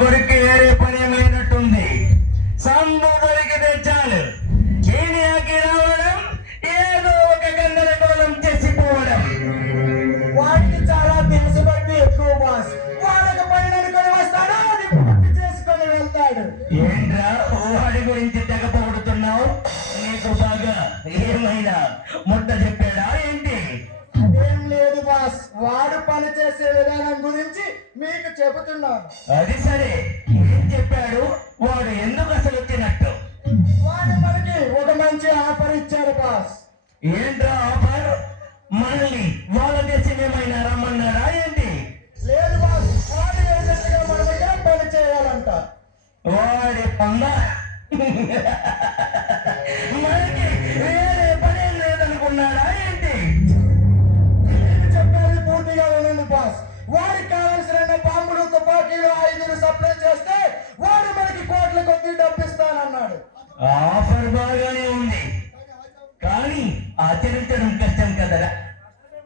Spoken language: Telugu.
కొడుకు వేరే పని లేనట్టుంది. సందు దొరికితే చాలు ఇండియాకి రావడం, ఏదో ఒక గందరగోళం చేసిపోవడం. వాడికి చాలా దేశభక్తి ఎక్కువ బాస్. వాళ్ళకి పని అనుకొని వస్తాడు, అది పూర్తి చేసుకొని వెళ్తాడు. ఏంట్రా వాడి గురించి తెగ పొగుడుతున్నావు? నీకు బాగా ఏమైనా ముట్ట చెప్పాడా ఏంటి? అదేం లేదు బాస్, వాడు పని చేసే విధానం గురించి మీకు చెబుతున్నాను. అది సరే, ఏం చెప్పాడు? వాడు ఎందుకు అసలు వచ్చినట్టు? వాడు మనకి ఒక మంచి ఆఫర్ ఇచ్చాడు బాస్. ఏంట్రా ఆఫర్? మనల్ని వాళ్ళ దేశం ఏమైనా రమ్మన్నారా ఏంటి? లేదు బాస్, వాడు వేసినట్టుగా మన దగ్గర పని చేయాలంట. వాడి పంద మనకి వేరే పని లేదనుకున్నాడా ఏంటి? నేను చెప్పేది పూర్తిగా వినండి బాస్. వాడికి కావలసిన బాంబులు, తుపాకీలు, ఆయుధాలు సప్లై చేస్తే వాడు మనకి కోట్ల కొద్ది డబ్బిస్తానన్నాడు. ఆఫర్ బాగానే ఉంది, కానీ ఆచరించడం కష్టం కదరా.